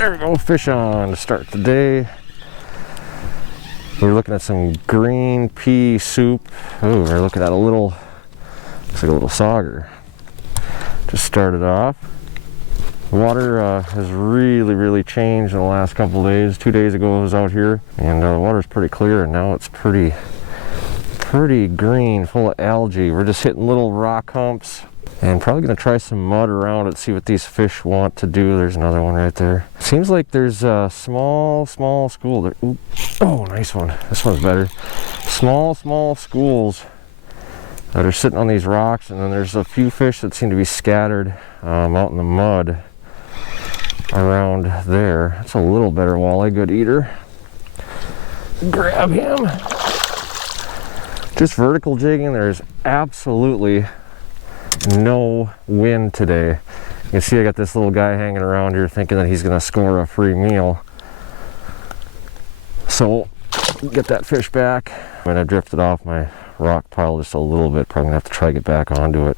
There we go, fish on to start the day. We're looking at some green pea soup. Oh, we're looking at a little, looks like a little sauger. Just started off. Water has really changed in the last couple of days. 2 days ago I was out here and the water's pretty clear, and now it's pretty green, full of algae. We're just hitting little rock humps and probably gonna try some mud around it, see what these fish want to do. There's another one right there. Seems like there's a small school there. Ooh. Oh, nice one. This one's better. Small schools that are sitting on these rocks, and then there's a few fish that seem to be scattered out in the mud around there. That's a little better walleye, good eater. Grab him. Just vertical jigging. There's absolutely no wind today. You can see I got this little guy hanging around here thinking that he's gonna score a free meal. So get that fish back. When I drifted off my rock pile just a little bit, probably gonna have to try to get back onto it.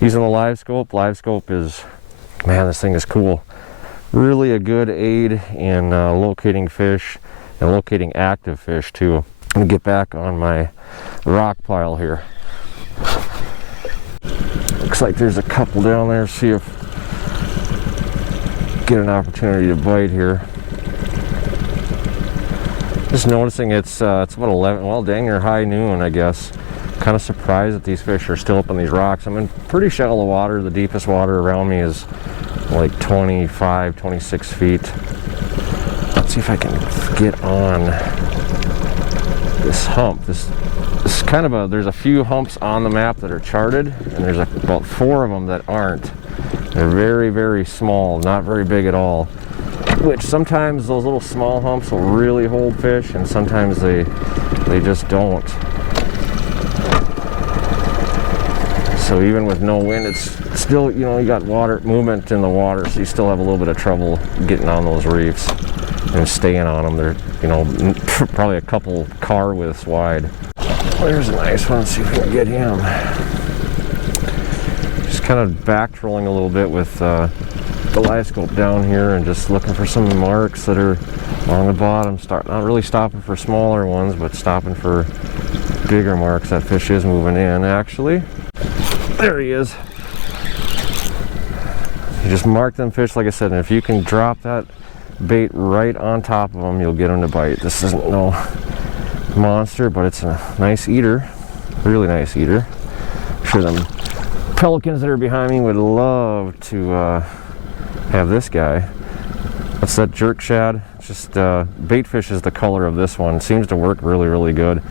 Using the live scope. Live scope is, man, this thing is cool. Really a good aid in locating fish and locating active fish too. I'm gonna get back on my rock pile here. Looks like there's a couple down there. See if get an opportunity to bite here. Just noticing it's about 11, well, dang near high noon, I guess. Kind of surprised that these fish are still up on these rocks. I'm in pretty shallow water. The deepest water around me is like 25, 26 feet. Let's see if I can get on this hump. This is kind of there's a few humps on the map that are charted, and there's about 4 of them that aren't. They're very small, not very big at all. Which sometimes those little small humps will really hold fish, and sometimes they just don't. So even with no wind, it's still, you know, you got water movement in the water, so you still have a little bit of trouble getting on those reefs and staying on them. They're, you know, probably a couple car widths wide. There's a nice one. Let's see if we can get him. Just kind of back trolling a little bit with the live scope down here and just looking for some marks that are on the bottom. Not really stopping for smaller ones, but stopping for bigger marks. That fish is moving in, actually. There he is. You just mark them fish, like I said, and if you can drop that bait right on top of them, you'll get them to bite. This isn't no monster, but it's a nice eater. Really nice eater. I'm sure them pelicans that are behind me would love to have this guy. That's that jerk shad. It's just bait fish is the color of this one. It seems to work really good.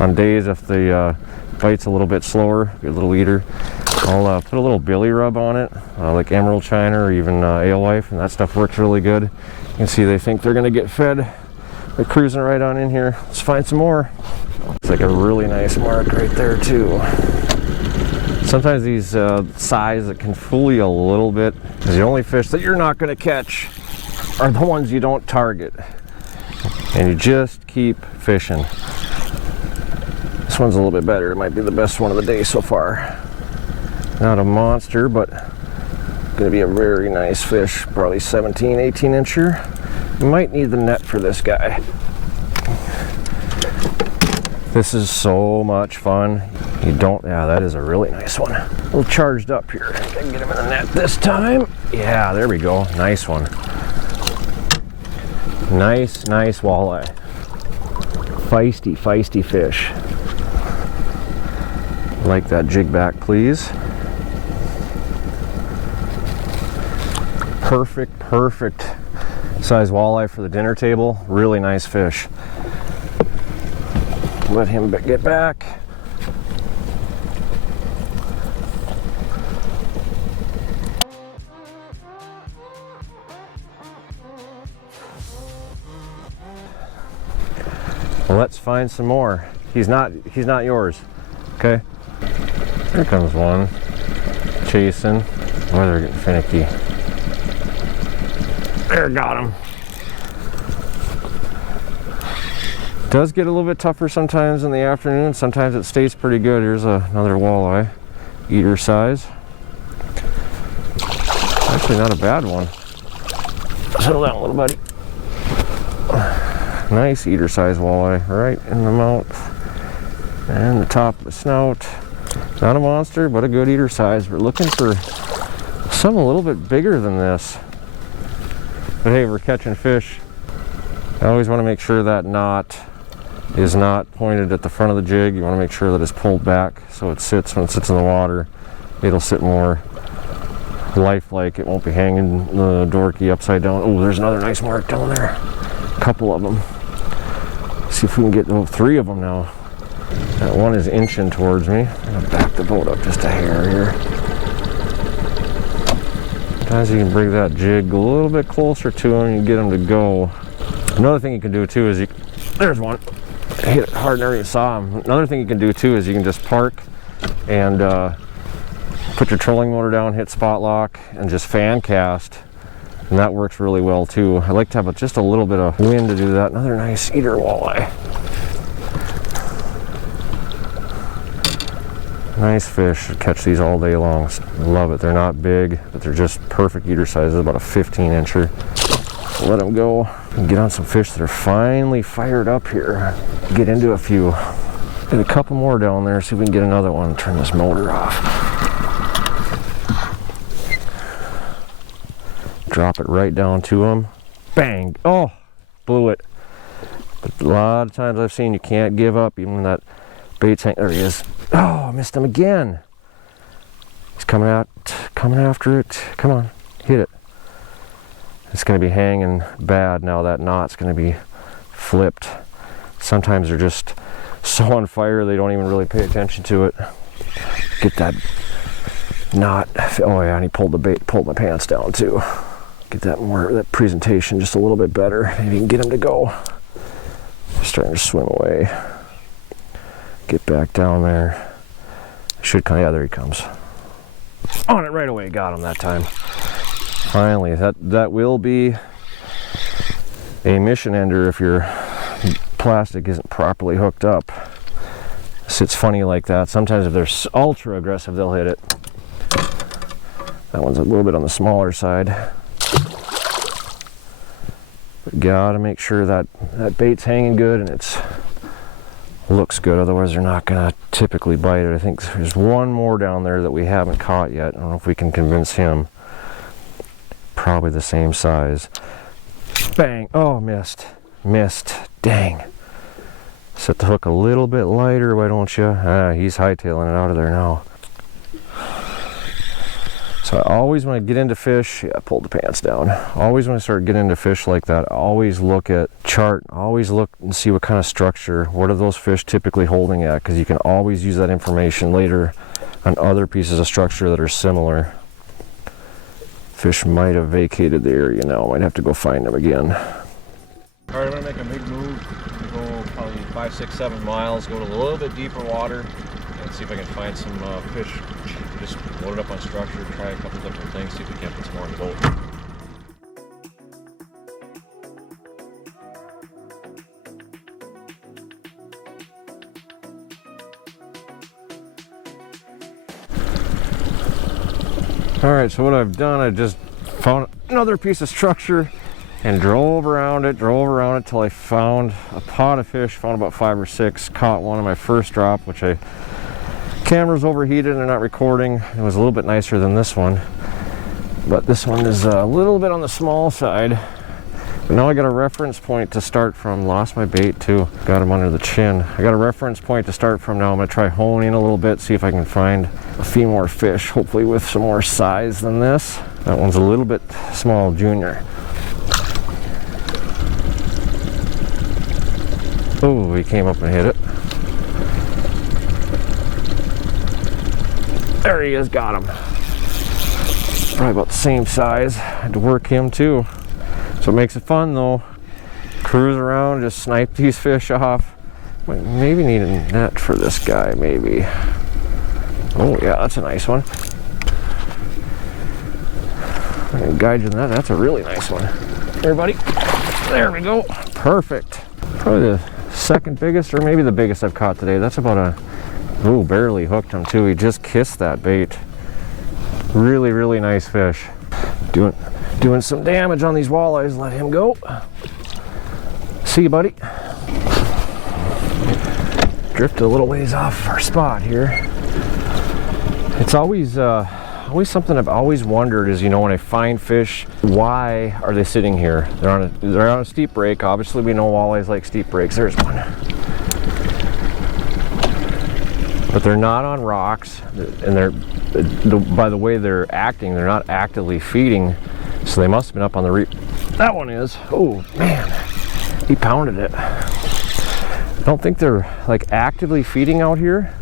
On days if the bite's a little bit slower, a little eater, I'll put a little billy rub on it, like emerald china or even alewife, and that stuff works really good. You can see they think they're gonna get fed. They're cruising right on in here. Let's find some more. It's like a really nice mark right there too. Sometimes these size that can fool you a little bit, because the only fish that you're not gonna catch are the ones you don't target. And you just keep fishing. This one's a little bit better. It might be the best one of the day so far. Not a monster, but gonna be a very nice fish. Probably 17, 18 incher. You might need the net for this guy. This is so much fun. You don't, yeah, that is a really nice one. A little charged up here. I can get him in the net this time. Yeah, there we go. Nice one. Nice walleye. Feisty fish. Like that jig back, please. Perfect size walleye for the dinner table. Really nice fish. Let him get back. Well, let's find some more. He's not yours. Okay. Here comes one. Chasing. Boy, they're getting finicky. There, got him. Does get a little bit tougher sometimes in the afternoon. Sometimes it stays pretty good. Here's another walleye, eater size. Actually not a bad one. Settle down, little buddy. Nice eater size walleye, right in the mouth and the top of the snout. Not a monster, but a good eater size. We're looking for something a little bit bigger than this. But hey, we're catching fish. I always want to make sure that knot is not pointed at the front of the jig. You want to make sure that it's pulled back so it sits, when it sits in the water, it'll sit more lifelike. It won't be hanging the dorky upside down. Oh, there's another nice mark down there. A couple of them. See if we can get 3 of them now. That one is inching towards me. I'm gonna back the boat up just a hair here. Sometimes you can bring that jig a little bit closer to him and you get him to go. Another thing you can do too is there's one. I hit it hard and never even saw him. Another thing you can do too is you can just park and put your trolling motor down, hit spot lock, and just fan cast. And that works really well too. I like to have just a little bit of wind to do that. Another nice eater walleye. Nice fish. Catch these all day long. Love it. They're not big, but they're just perfect eater sizes. About a 15-incher. Let them go and get on some fish that are finally fired up here. Get into a few. Get a couple more down there, see if we can get another one. Turn this motor off. Drop it right down to them. Bang! Oh, blew it. But a lot of times I've seen you can't give up even when that bait's hanging. There he is. Oh, I missed him again. He's coming out, coming after it. Come on, hit it. It's going to be hanging bad now. That knot's going to be flipped. Sometimes they're just so on fire they don't even really pay attention to it. Get that knot. Oh yeah, and he pulled the bait, pulled my pants down too. Get that presentation just a little bit better. Maybe you can get him to go. Starting to swim away. Get back down there. Should come. Yeah, there he comes. On it right away. Got him that time. Finally, that will be a mission ender if your plastic isn't properly hooked up. It's funny like that. Sometimes if they're ultra aggressive, they'll hit it. That one's a little bit on the smaller side. But gotta make sure that bait's hanging good and it's looks good, otherwise they're not gonna typically bite it. I think there's one more down there that we haven't caught yet. I don't know if we can convince him. Probably the same size. Bang! Oh, missed. Dang. Set the hook a little bit lighter, why don't you? Ah, he's hightailing it out of there now. So I always, when I get into fish, yeah, I pulled the pants down. Always when I start getting into fish like that, I always look at chart, always look and see what kind of structure, what are those fish typically holding at, because you can always use that information later on other pieces of structure that are similar. Fish might have vacated the area now, might have to go find them again. All right, I'm gonna make a big move, go probably 5, 6, 7 miles, go to a little bit deeper water, and see if I can find some fish. Just load it up on structure, try a couple different things, see if we can't put some more on the boat. All right, so what I've done, I just found another piece of structure and drove around it till I found a pot of fish, found about 5 or 6, caught one on my first drop, which camera's overheated and they're not recording. It was a little bit nicer than this one, but this one is a little bit on the small side. But now I got a reference point to start from. Lost my bait too, got him under the chin. I got a reference point to start from now. I'm gonna try honing a little bit, see if I can find a few more fish, hopefully with some more size than this. That one's a little bit small, junior. Oh, he came up and hit it. There he is, got him. Probably about the same size. Had to work him too. So it makes it fun though. Cruise around, just snipe these fish off. Wait, maybe need a net for this guy, maybe. Oh yeah, that's a nice one. I'm gonna guide you in that. That's a really nice one. Here, buddy. There we go. Perfect. Probably the second biggest, or maybe the biggest I've caught today. That's about a, ooh, barely hooked him too. He just kissed that bait. Really, really nice fish. doing some damage on these walleyes. Let him go. See you, buddy. Drifted a little ways off our spot here. It's always something I've always wondered is, you know, when I find fish, why are they sitting here? They're on a steep break. Obviously, we know walleyes like steep breaks. There's one. But they're not on rocks, and by the way they're acting, they're not actively feeding, so they must have been up on the reef. That one is. Oh man, he pounded it. I don't think they're like actively feeding out here.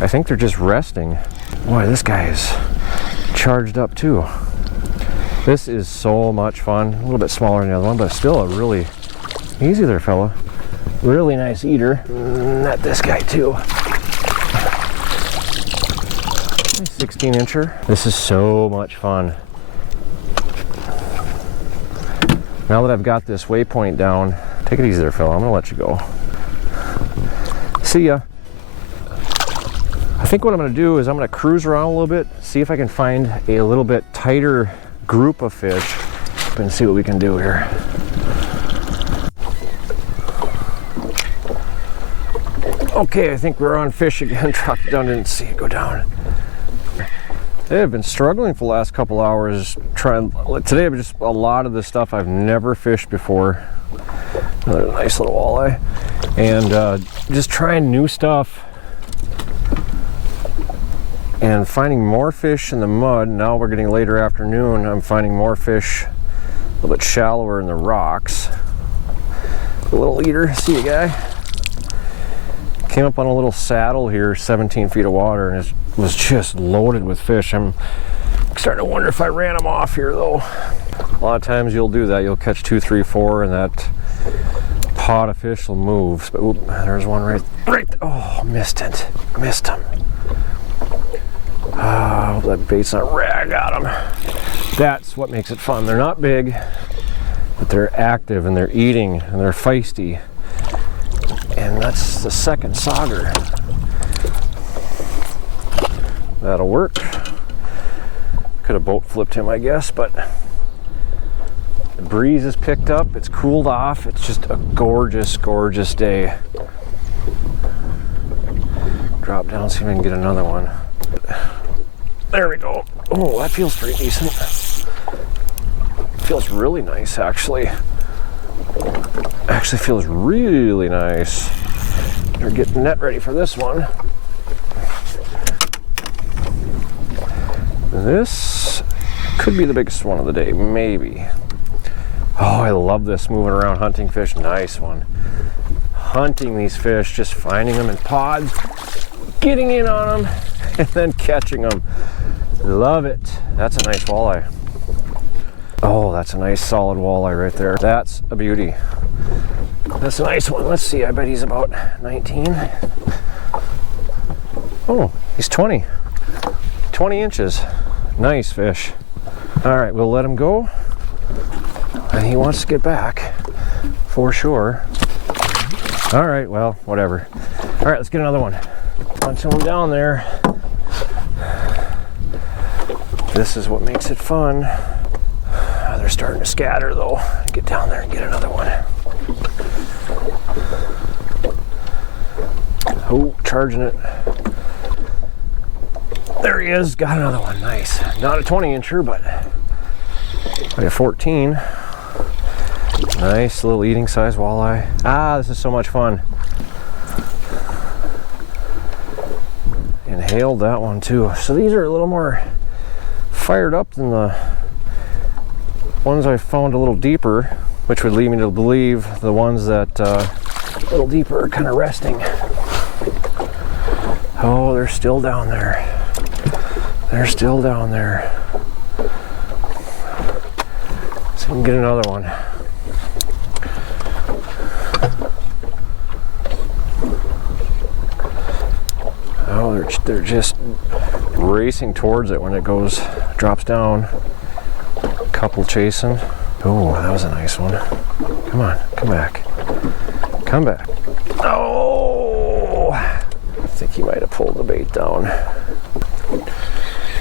I think they're just resting. Boy, this guy is charged up too. This is so much fun. A little bit smaller than the other one, but still a really easy there, fella. Really nice eater. Not this guy too. 16-incher. This is so much fun. Now that I've got this waypoint down, take it easy there, fella. I'm gonna let you go. See ya. I think what I'm gonna do is I'm gonna cruise around a little bit, see if I can find a little bit tighter group of fish and see what we can do here. Okay, I think we're on fish again. Dropped down, didn't see it go down. They have been struggling for the last couple hours trying. Today, just a lot of the stuff I've never fished before. Another nice little walleye, and just trying new stuff and finding more fish in the mud. Now we're getting later afternoon. I'm finding more fish a little bit shallower in the rocks. A little eater, see you guy. Came up on a little saddle here, 17 feet of water, and it was just loaded with fish. I'm starting to wonder if I ran them off here though. A lot of times you'll do that. You'll catch 2, 3, 4 and that pot of fish will move. But whoop, there's one right. Oh, missed it. Missed him. Oh, that bait's not rag got him. That's what makes it fun. They're not big, but they're active and they're eating and they're feisty. And that's the second sauger. That'll work. Could have boat flipped him, I guess, but the breeze has picked up. It's cooled off. It's just a gorgeous, gorgeous day. Drop down, see if I can get another one. There we go. Oh, that feels pretty decent. Feels really nice, actually. Actually feels really nice. Better get the net ready for this one. This could be the biggest one of the day, maybe. Oh, I love this moving around hunting fish. Nice one. Hunting these fish, just finding them in pods, getting in on them, and then catching them. Love it. That's a nice walleye. Oh, that's a nice solid walleye right there. That's a beauty. That's a nice one. Let's see, I bet he's about 19. Oh, he's 20. 20 inches. Nice fish. All right, we'll let him go. And he wants to get back for sure. All right, well, whatever. All right, let's get another one. Punch him down there. This is what makes it fun. They're starting to scatter though. Get down there and get another one. Oh, charging it. There he is, got another one, nice. Not a 20-incher, but like a 14. Nice little eating size walleye. Ah, this is so much fun. Inhaled that one too. So these are a little more fired up than the ones I found a little deeper, which would lead me to believe the ones that a little deeper are kind of resting. Oh, they're still down there. They're still down there. So we can get another one. Oh, they're just racing towards it when it drops down. Couple chasing. Oh, that was a nice one. Come on, come back. Come back. Oh! I think he might have pulled the bait down.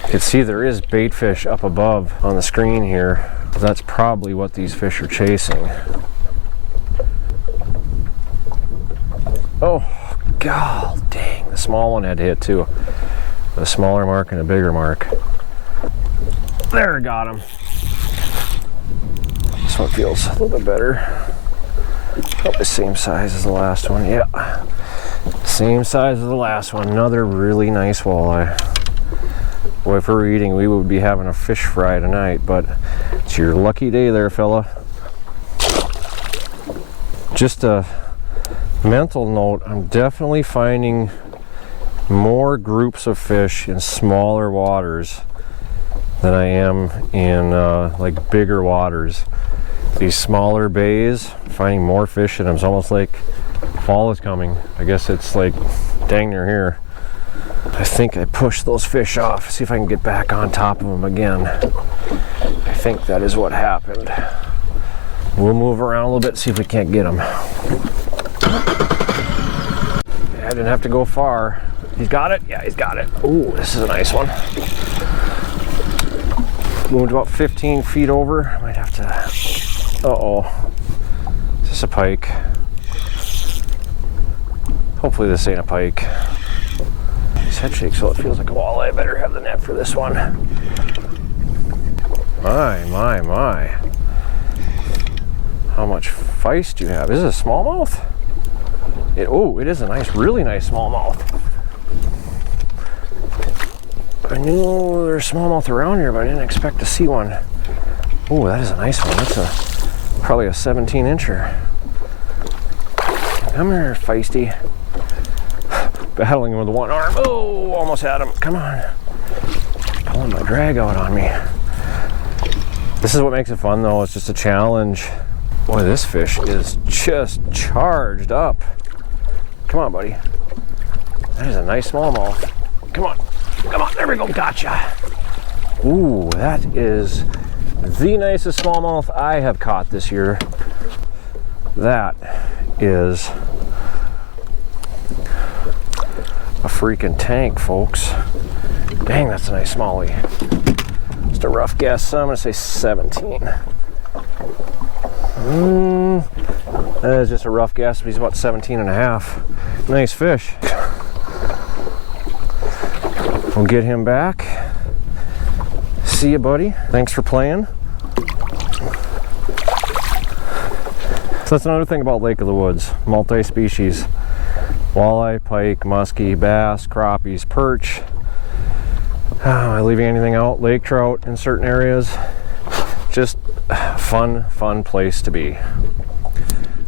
You can see there is bait fish up above on the screen here. That's probably what these fish are chasing. Oh, God dang, the small one had to hit too. A smaller mark and a bigger mark. There, got him. This one feels a little bit better. About the same size as the last one, yeah. Same size as the last one. Another really nice walleye. Boy, if we were eating, we would be having a fish fry tonight, but it's your lucky day there, fella. Just a mental note, I'm definitely finding more groups of fish in smaller waters than I am in like bigger waters. These smaller bays, finding more fish in them. It's almost like fall is coming. I guess it's like dang near here. I think I pushed those fish off. See if I can get back on top of them again. I think that is what happened. We'll move around a little bit, see if we can't get them. Yeah, I didn't have to go far. He's got it? Yeah, he's got it. Ooh, this is a nice one. Moved about 15 feet over. Might have to... Uh-oh. Is this a pike? Hopefully this ain't a pike. His head shakes so it feels like a walleye. I better have the net for this one. My. How much feist do you have? Is it a smallmouth? Oh, it is a nice, really nice smallmouth. I knew there's smallmouth around here, but I didn't expect to see one. Oh, that is a nice one. That's probably a 17-incher. Come here, feisty. Battling him with one arm. Oh, almost had him. Come on. Pulling my drag out on me. This is what makes it fun, though. It's just a challenge. Boy, this fish is just charged up. Come on, buddy. That is a nice smallmouth. Come on. Come on. There we go. Gotcha. Ooh, that is the nicest smallmouth I have caught this year. That is a freaking tank, folks. Dang, that's a nice smallie. Just a rough guess, so I'm gonna say 17. That is just a rough guess, but he's about 17 and a half. Nice fish. We'll get him back. See you, buddy. Thanks for playing. So that's another thing about Lake of the Woods, multi-species. Walleye, pike, muskie, bass, crappies, perch. Am I leaving anything out? Lake trout in certain areas. Just a fun place to be.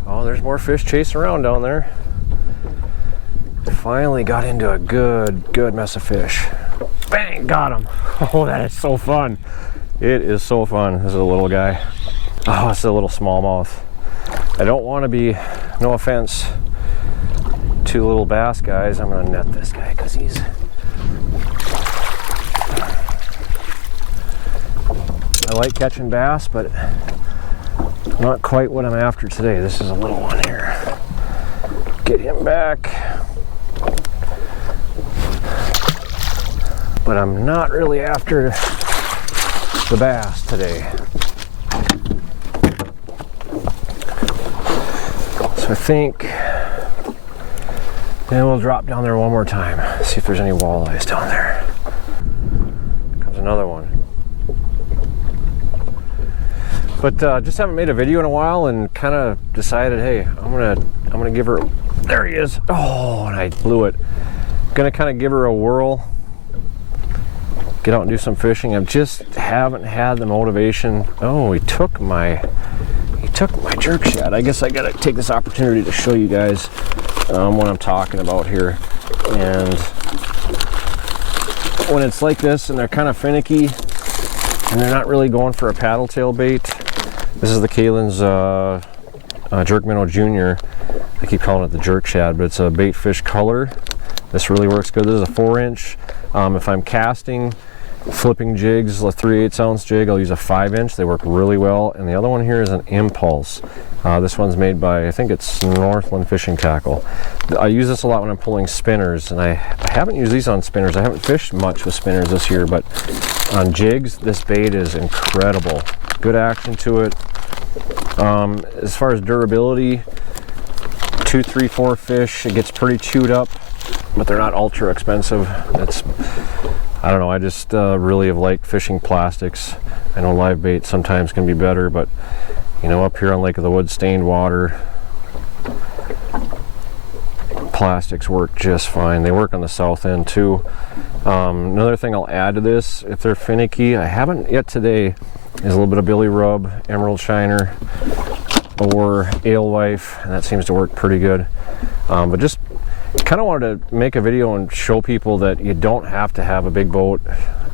Oh, there's more fish chasing around down there. Finally got into a good mess of fish. Bang, got him. Oh, that is so fun. It is so fun. This is a little guy. Oh, it's a little smallmouth. I don't want to be, no offense to little bass guys, I'm gonna net this guy because he's I like catching bass, but not quite what I'm after today. This is a little one here. Get him back. But I'm not really after the bass today. So I think then we'll drop down there one more time, see if there's any walleyes down there. Comes another one. But just haven't made a video in a while and kind of decided, hey, I'm gonna give her, there he is. Oh, and I blew it. Gonna kind of give her a whirl, get out and do some fishing. I just haven't had the motivation. Oh, he took my jerk shad. I guess I gotta take this opportunity to show you guys what I'm talking about here. And when it's like this and they're kind of finicky and they're not really going for a paddle tail bait, this is the Kalin's Jerk Minnow Jr. I keep calling it the jerk shad, but it's a bait fish color. This really works good. This is a 4-inch. If I'm casting, flipping jigs, a 3/8 ounce jig, I'll use a 5-inch. They work really well. And the other one here is an Impulse. This one's made by, I think it's Northland Fishing Tackle. I use this a lot when I'm pulling spinners, and I haven't used these on spinners. I haven't fished much with spinners this year, but on jigs, this bait is incredible. Good action to it. As far as durability, 2, 3, 4 fish, it gets pretty chewed up, but they're not ultra expensive. I don't know, I just really have liked fishing plastics. I know live bait sometimes can be better, but you know, up here on Lake of the Woods, stained water, plastics work just fine. They work on the south end too. Another thing I'll add to this, if they're finicky, I haven't yet today, is a little bit of Billy Rub, Emerald Shiner, or Alewife, and that seems to work pretty good. But just kind of wanted to make a video and show people that you don't have to have a big boat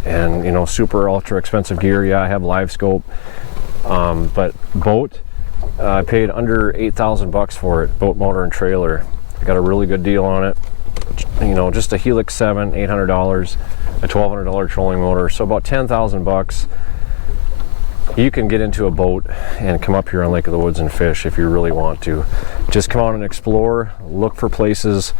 and, you know, super ultra expensive gear. Yeah, I have live scope. But boat, I paid under 8,000 bucks for it, boat, motor, and trailer. I got a really good deal on it. You know, just a Helix 7, $800, a $1,200 trolling motor, so about 10,000 bucks. You can get into a boat and come up here on Lake of the Woods and fish if you really want to. Just come out and explore, look for places,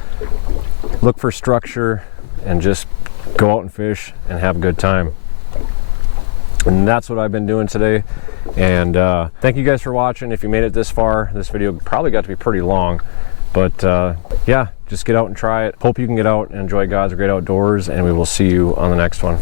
look for structure, and just go out and fish and have a good time. And that's what I've been doing today. And thank you guys for watching. If you made it this far, this video probably got to be pretty long, but yeah, just get out and try it. Hope you can get out and enjoy God's great outdoors, and we will see you on the next one.